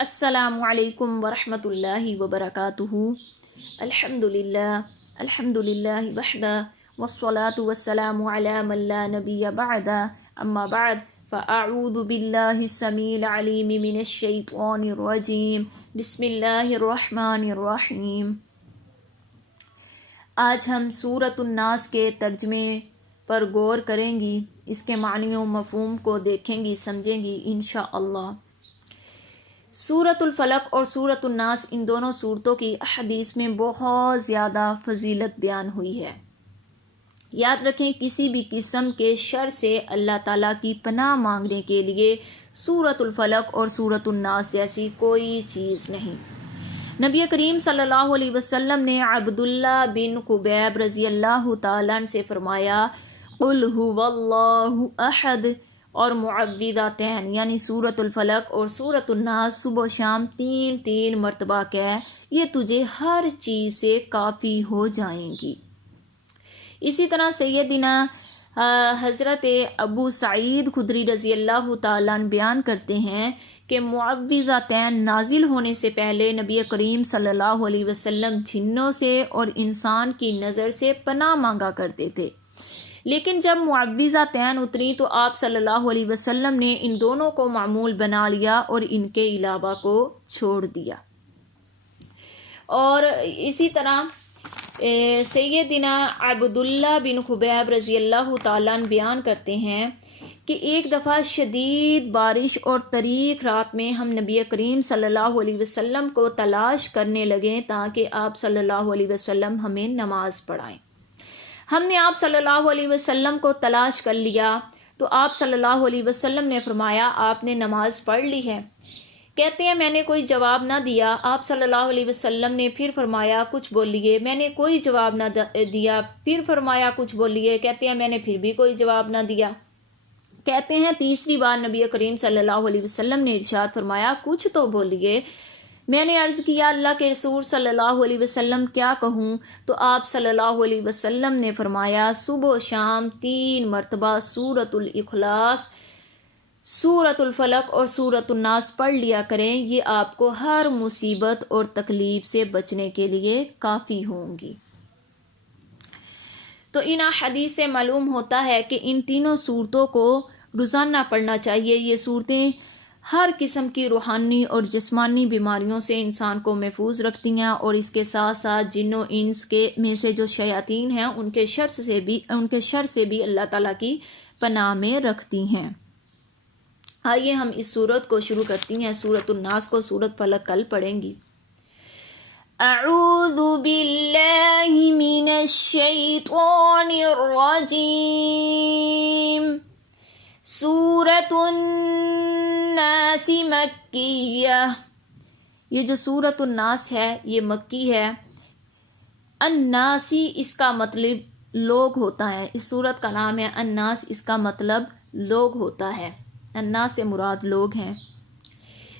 السلام علیکم ورحمۃ اللہ وبرکاتہ۔ الحمدللہ وحدہ والصلاة والسلام علی من لا نبی بعد، اما بعد فاعوذ باللہ السمیع العلیم من الشیطان الرجیم، بسم اللہ الرحمن الرحیم۔ آج ہم سورۃ الناس کے ترجمے پر غور کریں گی، اس کے معنی و مفہوم کو دیکھیں گی، سمجھیں گی انشاءاللہ۔ سورۃ الفلق اور سورۃ الناس، ان دونوں سورتوں کی احادیث میں بہت زیادہ فضیلت بیان ہوئی ہے۔ یاد رکھیں، کسی بھی قسم کے شر سے اللہ تعالیٰ کی پناہ مانگنے کے لیے سورۃ الفلق اور سورۃ الناس جیسی کوئی چیز نہیں۔ نبی کریم صلی اللہ علیہ وسلم نے عبداللہ بن خبیب رضی اللہ تعالیٰ عنہ سے فرمایا، قل هو اللہ احد اور معوذتین یعنی سورۃ الفلق اور سورۃ الناس صبح و شام تین مرتبہ کہہ، یہ تجھے ہر چیز سے کافی ہو جائیں گی۔ اسی طرح سیدنا حضرت ابو سعید خدری رضی اللہ تعالیٰ عنہ بیان کرتے ہیں کہ معوذتین نازل ہونے سے پہلے نبی کریم صلی اللہ علیہ وسلم جنوں سے اور انسان کی نظر سے پناہ مانگا کرتے تھے، لیکن جب معوذتین اتری تو آپ صلی اللہ علیہ وسلم نے ان دونوں کو معمول بنا لیا اور ان کے علاوہ کو چھوڑ دیا۔ اور اسی طرح سیدنا عبداللہ بن خبیب رضی اللہ تعالیٰ عنہ بیان کرتے ہیں کہ ایک دفعہ شدید بارش اور تاریک رات میں ہم نبی کریم صلی اللہ علیہ وسلم کو تلاش کرنے لگے تاکہ آپ صلی اللہ علیہ وسلم ہمیں نماز پڑھائیں۔ ہم نے آپ صلی اللہ علیہ وسلم کو تلاش کر لیا تو آپ صلی اللہ علیہ وسلم نے فرمایا، آپ نے نماز پڑھ لی ہے؟ کہتے ہیں میں نے کوئی جواب نہ دیا۔ آپ صلی اللہ علیہ وسلم نے پھر فرمایا، کچھ بولیے۔ میں نے کوئی جواب نہ دیا۔ پھر فرمایا، کچھ بولیے۔ کہتے ہیں میں نے پھر بھی کوئی جواب نہ دیا۔ کہتے ہیں تیسری بار نبی کریم صلی اللہ علیہ وسلم نے ارشاد فرمایا، کچھ تو بولیے۔ میں نے عرض کیا، اللہ کے رسول صلی اللہ علیہ وسلم کیا کہوں؟ تو آپ صلی اللہ علیہ وسلم نے فرمایا، صبح و شام 3 مرتبہ سورۃ الاخلاص، سورۃ الفلق اور سورۃ الناس پڑھ لیا کریں، یہ آپ کو ہر مصیبت اور تکلیف سے بچنے کے لیے کافی ہوں گی۔ تو ان حدیث سے معلوم ہوتا ہے کہ ان تینوں سورتوں کو روزانہ پڑھنا چاہیے۔ یہ صورتیں ہر قسم کی روحانی اور جسمانی بیماریوں سے انسان کو محفوظ رکھتی ہیں، اور اس کے ساتھ ساتھ جن و انس کے میں سے جو شیاطین ہیں ان کے شر سے بھی اللہ تعالیٰ کی پناہ میں رکھتی ہیں۔ آئیے ہم اس سورت کو شروع کرتی ہیں۔ سورۃ الناس کو سورۃ فلق کل پڑھیں گی۔ اعوذ باللہ من الشیطان الرجیم۔ سورۃ الناس مکیہ، یہ جو سورۃ الناس ہے یہ مکی ہے۔ الناسی اس کا مطلب لوگ ہوتا ہے، اس سورت کا نام ہے الناس، اس کا مطلب لوگ ہوتا ہے۔ الناس سے مراد لوگ ہیں۔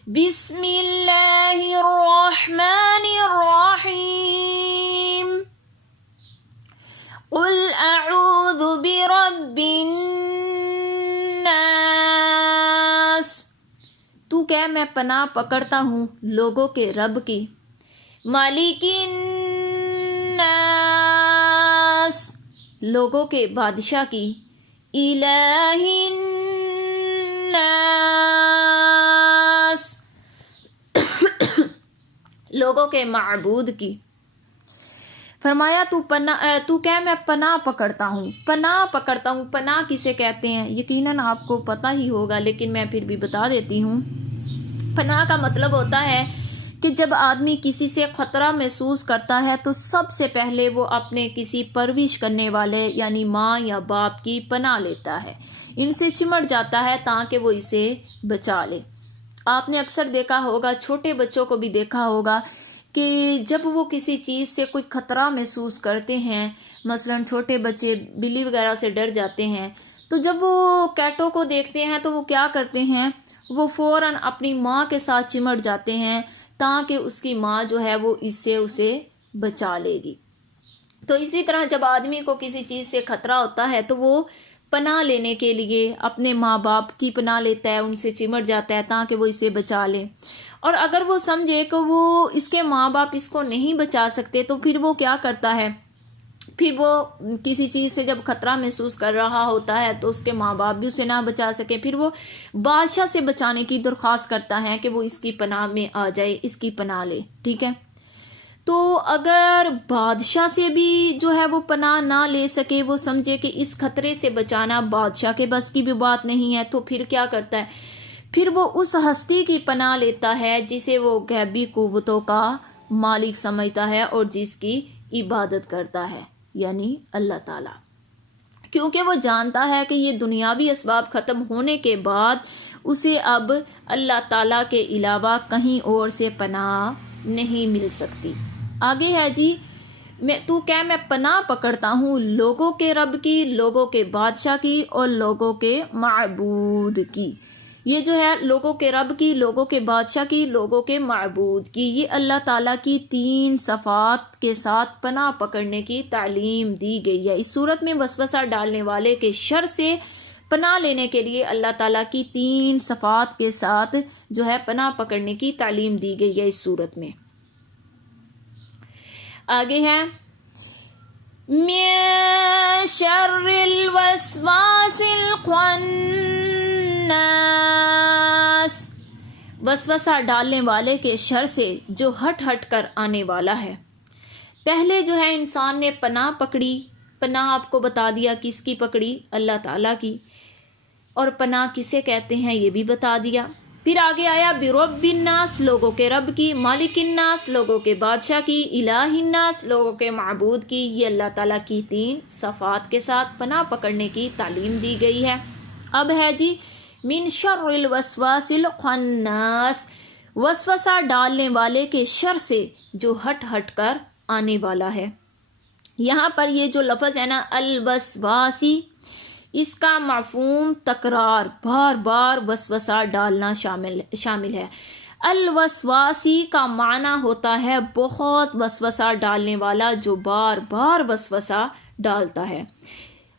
بسم اللہ الرحمن الرحیم۔ قل اعوذ برب الناس، تو کہ میں پناہ پکڑتا ہوں لوگوں کے رب کی۔ مالک الناس، لوگوں کے بادشاہ کی۔ الہ الناس، لوگوں کے معبود کی۔ فرمایا تو کہ میں پناہ پکڑتا ہوں۔ پناہ کسے کہتے ہیں یقیناً آپ کو پتہ ہی ہوگا، لیکن میں پھر بھی بتا دیتی ہوں۔ پناہ کا مطلب ہوتا ہے کہ جب آدمی کسی سے خطرہ محسوس کرتا ہے تو سب سے پہلے وہ اپنے کسی پرورش کرنے والے یعنی ماں یا باپ کی پناہ لیتا ہے، ان سے چمٹ جاتا ہے تاکہ وہ اسے بچا لے۔ آپ نے اکثر دیکھا ہوگا، چھوٹے بچوں کو بھی دیکھا ہوگا کہ جب وہ کسی چیز سے کوئی خطرہ محسوس کرتے ہیں، مثلاً چھوٹے بچے بلی وغیرہ سے ڈر جاتے ہیں، تو جب وہ کیٹوں کو دیکھتے ہیں تو وہ کیا کرتے ہیں، وہ فوراً اپنی ماں کے ساتھ چمٹ جاتے ہیں تاکہ اس کی ماں جو ہے وہ اس سے اسے بچا لے گی۔ تو اسی طرح جب آدمی کو کسی چیز سے خطرہ ہوتا ہے تو وہ پناہ لینے کے لیے اپنے ماں باپ کی پناہ لیتا ہے، ان سے چمٹ جاتا ہے تاکہ وہ اسے بچا لے۔ اور اگر وہ سمجھے کہ وہ اس کے ماں باپ اس کو نہیں بچا سکتے تو پھر وہ کیا کرتا ہے، پھر وہ کسی چیز سے جب خطرہ محسوس کر رہا ہوتا ہے تو اس کے ماں باپ بھی اسے نہ بچا سکے، پھر وہ بادشاہ سے بچانے کی درخواست کرتا ہے کہ وہ اس کی پناہ میں آ جائے، اس کی پناہ لے، ٹھیک ہے۔ تو اگر بادشاہ سے بھی جو ہے وہ پناہ نہ لے سکے، وہ سمجھے کہ اس خطرے سے بچانا بادشاہ کے بس کی بھی بات نہیں ہے، تو پھر کیا کرتا ہے، پھر وہ اس ہستی کی پناہ لیتا ہے جسے وہ غیبی قوتوں کا مالک سمجھتا ہے اور جس کی عبادت کرتا ہے، یعنی اللہ تعالیٰ، کیونکہ وہ جانتا ہے کہ یہ دنیاوی اسباب ختم ہونے کے بعد اسے اب اللہ تعالیٰ کے علاوہ کہیں اور سے پناہ نہیں مل سکتی۔ آگے ہے جی، میں پناہ پکڑتا ہوں لوگوں کے رب کی، لوگوں کے بادشاہ کی اور لوگوں کے معبود کی۔ یہ جو ہے لوگوں کے رب کی، لوگوں کے بادشاہ کی، لوگوں کے معبود کی، یہ اللہ تعالیٰ کی 3 صفات کے ساتھ پناہ پکڑنے کی تعلیم دی گئی ہے۔ اس صورت میں وسوسہ ڈالنے والے کے شر سے پناہ لینے کے لیے اللہ تعالیٰ کی 3 صفات کے ساتھ جو ہے پناہ پکڑنے کی تعلیم دی گئی ہے اس صورت میں۔ آگے ہے من شر الوسواس الخناس، وسوسہ ڈالنے والے کے شر سے جو ہٹ کر آنے والا ہے۔ پہلے جو ہے انسان نے پناہ پکڑی، پناہ آپ کو بتا دیا کس کی پکڑی، اللہ تعالیٰ کی، اور پناہ کسے کہتے ہیں یہ بھی بتا دیا۔ پھر آگے آیا برب الناس، لوگوں کے رب کی، مالک الناس، لوگوں کے بادشاہ کی، الہ الناس، لوگوں کے معبود کی۔ یہ اللہ تعالیٰ کی 3 صفات کے ساتھ پناہ پکڑنے کی تعلیم دی گئی ہے۔ اب ہے جی من شر الوسواس الخناس، وسوسہ ڈالنے والے کے شر سے جو ہٹ کر آنے والا ہے۔ یہاں پر یہ جو لفظ ہے نا الوسواسی، اس کا مفہوم تکرار، بار بار وسوسہ ڈالنا شامل ہے۔ الوسواسی کا معنی ہوتا ہے بہت وسوسہ ڈالنے والا، جو بار بار وسوسہ ڈالتا ہے۔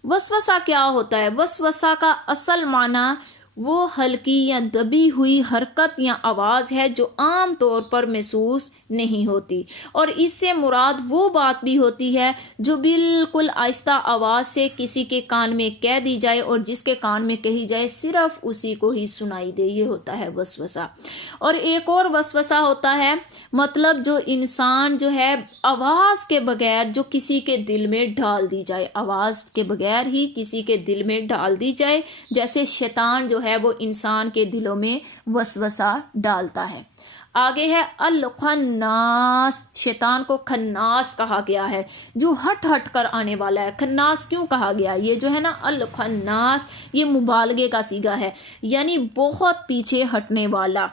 وسوسہ کیا ہوتا ہے؟ وسوسہ کا اصل معنی وہ ہلکی یا دبی ہوئی حرکت یا آواز ہے جو عام طور پر محسوس نہیں ہوتی، اور اس سے مراد وہ بات بھی ہوتی ہے جو بالکل آہستہ آواز سے کسی کے کان میں کہہ دی جائے اور جس کے کان میں کہی جائے صرف اسی کو ہی سنائی دے، یہ ہوتا ہے وسوسہ۔ اور ایک اور وسوسہ ہوتا ہے مطلب جو انسان جو ہے آواز کے بغیر جو کسی کے دل میں ڈال دی جائے، آواز کے بغیر ہی کسی کے دل میں ڈال دی جائے، جیسے شیطان جو ہے وہ انسان کے دلوں میں وسوسہ ڈالتا ہے۔ آگے ہے الخناس، شیطان کو خناس کہا گیا ہے، جو ہٹ کر آنے والا ہے۔ خناس کیوں کہا گیا؟ یہ جو ہے نا الخناس، یہ مبالغے کا صیغہ ہے، یعنی بہت پیچھے ہٹنے والا۔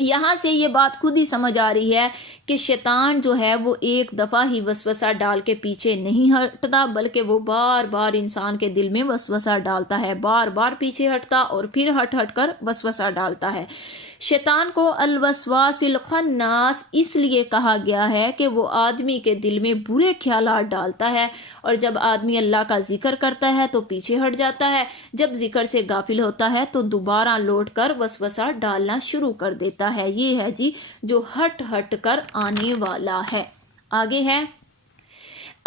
یہاں سے یہ بات خود ہی سمجھ آ رہی ہے کہ شیطان جو ہے وہ ایک دفعہ ہی وسوسہ ڈال کے پیچھے نہیں ہٹتا، بلکہ وہ بار بار انسان کے دل میں وسوسہ ڈالتا ہے، بار بار پیچھے ہٹتا اور پھر ہٹ کر وسوسہ ڈالتا ہے۔ شیطان کو الوسواس الخناس اس لیے کہا گیا ہے کہ وہ آدمی کے دل میں برے خیالات ڈالتا ہے، اور جب آدمی اللہ کا ذکر کرتا ہے تو پیچھے ہٹ جاتا ہے، جب ذکر سے غافل ہوتا ہے تو دوبارہ لوٹ کر وسوسہ ڈالنا شروع کر دیتا ہے۔ یہ ہے جی جو ہٹ کر آنے والا ہے۔ آگے ہے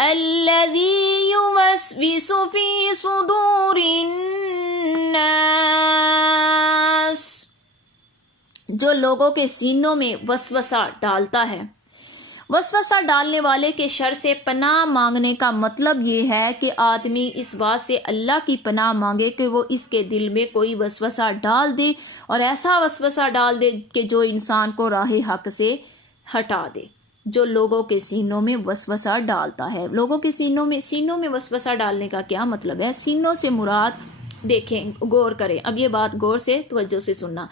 الذی یوسوس فی صدور الناس، جو لوگوں کے سینوں میں وسوسہ ڈالتا ہے۔ وسوسہ ڈالنے والے کے شر سے پناہ مانگنے کا مطلب یہ ہے کہ آدمی اس بات سے اللہ کی پناہ مانگے کہ وہ اس کے دل میں کوئی وسوسہ ڈال دے، اور ایسا وسوسہ ڈال دے کہ جو انسان کو راہ حق سے ہٹا دے۔ جو لوگوں کے سینوں میں وسوسہ ڈالتا ہے، لوگوں کے سینوں میں وسوسہ ڈالنے کا کیا مطلب ہے؟ سینوں سے مراد دیکھیں، غور کریں، اب یہ بات غور سے توجہ سے سننا۔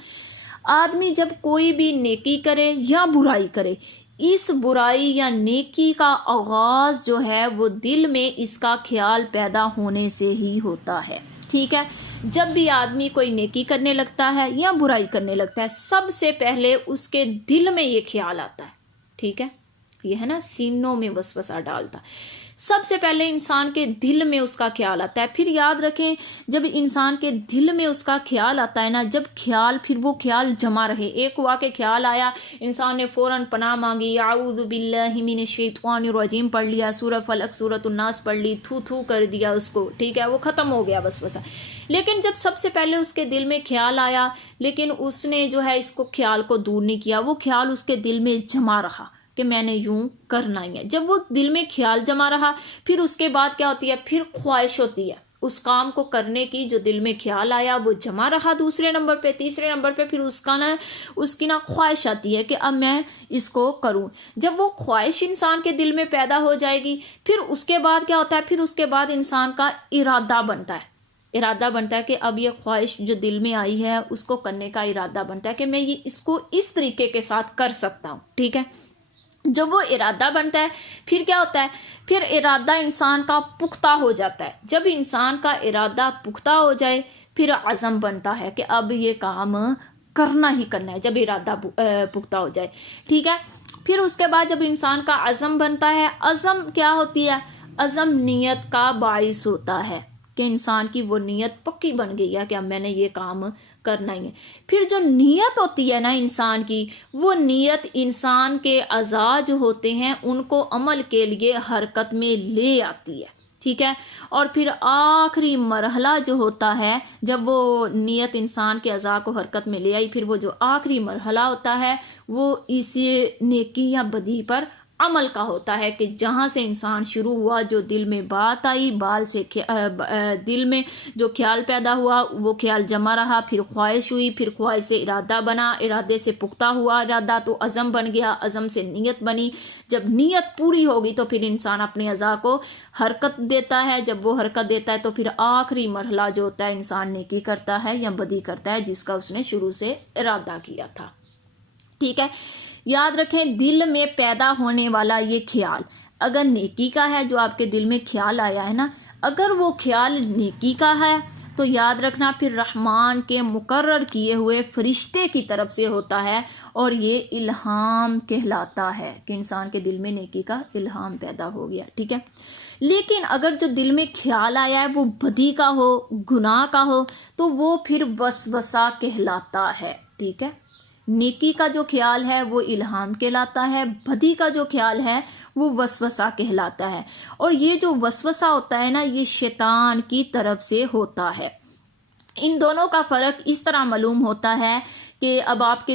آدمی جب کوئی بھی نیکی کرے یا برائی کرے، اس برائی یا نیکی کا آغاز جو ہے وہ دل میں اس کا خیال پیدا ہونے سے ہی ہوتا ہے، ٹھیک ہے؟ جب بھی آدمی کوئی نیکی کرنے لگتا ہے یا برائی کرنے لگتا ہے، سب سے پہلے اس کے دل میں یہ خیال آتا ہے، ٹھیک ہے؟ یہ ہے نا سینوں میں وسوسہ ڈالتا۔ سب سے پہلے انسان کے دل میں اس کا خیال آتا ہے. پھر یاد رکھیں جب انسان کے دل میں اس کا خیال آتا ہے نا، جب خیال پھر وہ خیال جمع رہے. ایک ہوا کہ خیال آیا، انسان نے فوراً پناہ مانگی، اعوذ باللہ من الشیطان الرجیم پڑھ لیا، سورہ فلق سورۃ الناس پڑھ لی، تھو تھو کر دیا اس کو، ٹھیک ہے، وہ ختم ہو گیا وسوسہ. لیکن جب سب سے پہلے اس کے دل میں خیال آیا، لیکن اس نے جو ہے اس کو خیال کو دور نہیں کیا، وہ خیال اس کے دل میں جمع رہا کہ میں نے یوں کرنا ہی ہے. جب وہ دل میں خیال جمع رہا، پھر اس کے بعد کیا ہوتی ہے، پھر خواہش ہوتی ہے اس کام کو کرنے کی. جو دل میں خیال آیا وہ جمع رہا دوسرے نمبر پہ. تیسرے نمبر پہ پھر اس کی نا خواہش آتی ہے کہ اب میں اس کو کروں. جب وہ خواہش انسان کے دل میں پیدا ہو جائے گی، پھر اس کے بعد کیا ہوتا ہے، پھر اس کے بعد انسان کا ارادہ بنتا ہے. ارادہ بنتا ہے کہ اب یہ خواہش جو دل میں آئی ہے اس کو کرنے کا ارادہ بنتا ہے کہ میں یہ اس کو اس طریقے کے ساتھ کر سکتا ہوں، ٹھیک ہے. جب وہ ارادہ بنتا ہے پھر کیا ہوتا ہے، پھر ارادہ انسان کا پختہ ہو جاتا ہے. جب انسان کا ارادہ پختہ ہو جائے پھر عزم بنتا ہے کہ اب یہ کام کرنا ہی کرنا ہے. جب ارادہ پختہ ہو جائے، ٹھیک ہے، پھر اس کے بعد جب انسان کا عزم بنتا ہے، عزم کیا ہوتی ہے، عزم نیت کا باعث ہوتا ہے کہ انسان کی وہ نیت پکی بن گئی ہے کہ اب میں نے یہ کام کرنا ہی ہے. پھر جو نیت ہوتی ہے نا انسان کی، وہ نیت انسان کے اعضاء جو ہوتے ہیں ان کو عمل کے لیے حرکت میں لے آتی ہے، ٹھیک ہے. اور پھر آخری مرحلہ جو ہوتا ہے، جب وہ نیت انسان کے اعضاء کو حرکت میں لے آئی، پھر وہ جو آخری مرحلہ ہوتا ہے وہ اس نیکی یا بدی پر عمل کا ہوتا ہے کہ جہاں سے انسان شروع ہوا، جو دل میں بات آئی، بال سے دل میں جو خیال پیدا ہوا وہ خیال جمع رہا، پھر خواہش ہوئی، پھر خواہش سے ارادہ بنا، ارادے سے پختہ ہوا ارادہ تو عزم بن گیا، عزم سے نیت بنی. جب نیت پوری ہوگی تو پھر انسان اپنے اعضاء کو حرکت دیتا ہے. جب وہ حرکت دیتا ہے تو پھر آخری مرحلہ جو ہوتا ہے انسان نیکی کرتا ہے یا بدی کرتا ہے جس کا اس نے شروع سے ارادہ کیا تھا، ٹھیک ہے. یاد رکھیں دل میں پیدا ہونے والا یہ خیال اگر نیکی کا ہے، جو آپ کے دل میں خیال آیا ہے نا، اگر وہ خیال نیکی کا ہے تو یاد رکھنا پھر رحمان کے مقرر کیے ہوئے فرشتے کی طرف سے ہوتا ہے اور یہ الہام کہلاتا ہے کہ انسان کے دل میں نیکی کا الہام پیدا ہو گیا، ٹھیک ہے. لیکن اگر جو دل میں خیال آیا ہے وہ بدی کا ہو، گناہ کا ہو، تو وہ پھر وسوسہ کہلاتا ہے، ٹھیک ہے. نیکی کا جو خیال ہے وہ الہام کہلاتا ہے، بدی کا جو خیال ہے وہ وسوسہ کہلاتا ہے. اور یہ جو وسوسہ ہوتا ہے نا، یہ شیطان کی طرف سے ہوتا ہے. ان دونوں کا فرق اس طرح معلوم ہوتا ہے کہ اب آپ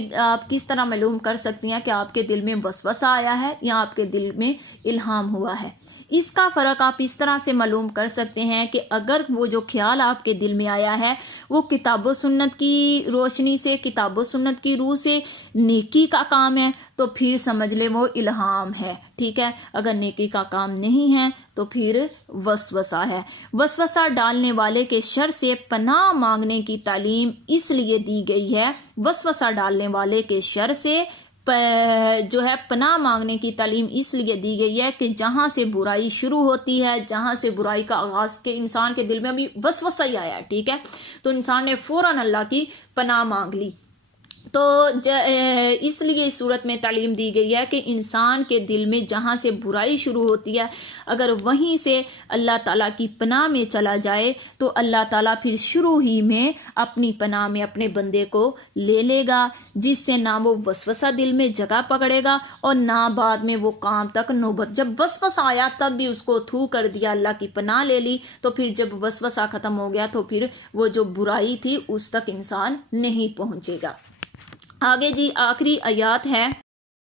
کس طرح معلوم کر سکتی ہیں کہ آپ کے دل میں وسوسہ آیا ہے یا آپ کے دل میں الہام ہوا ہے. اس کا فرق آپ اس طرح سے معلوم کر سکتے ہیں کہ اگر وہ جو خیال آپ کے دل میں آیا ہے وہ کتاب و سنت کی روشنی سے، کتاب و سنت کی روح سے نیکی کا کام ہے تو پھر سمجھ لے وہ الہام ہے، ٹھیک ہے. اگر نیکی کا کام نہیں ہے تو پھر وسوسہ ہے. وسوسہ ڈالنے والے کے شر سے پناہ مانگنے کی تعلیم اس لیے دی گئی ہے، وسوسہ ڈالنے والے کے شر سے جو ہے پناہ مانگنے کی تعلیم اس لیے دی گئی ہے کہ جہاں سے برائی شروع ہوتی ہے، جہاں سے برائی کا آغاز کے انسان کے دل میں ابھی وسوسہ ہی آیا ہے، ٹھیک ہے، تو انسان نے فوراً اللہ کی پناہ مانگ لی. تو اس لیے اس صورت میں تعلیم دی گئی ہے کہ انسان کے دل میں جہاں سے برائی شروع ہوتی ہے اگر وہیں سے اللہ تعالیٰ کی پناہ میں چلا جائے تو اللہ تعالیٰ پھر شروع ہی میں اپنی پناہ میں اپنے بندے کو لے لے گا، جس سے نہ وہ وسوسہ دل میں جگہ پکڑے گا اور نہ بعد میں وہ کام تک نوبت. جب وسوسہ آیا تب بھی اس کو تھو کر دیا، اللہ کی پناہ لے لی، تو پھر جب وسوسہ ختم ہو گیا تو پھر وہ جو برائی تھی اس تک انسان نہیں پہنچے گا. آگے جی آخری آیات ہے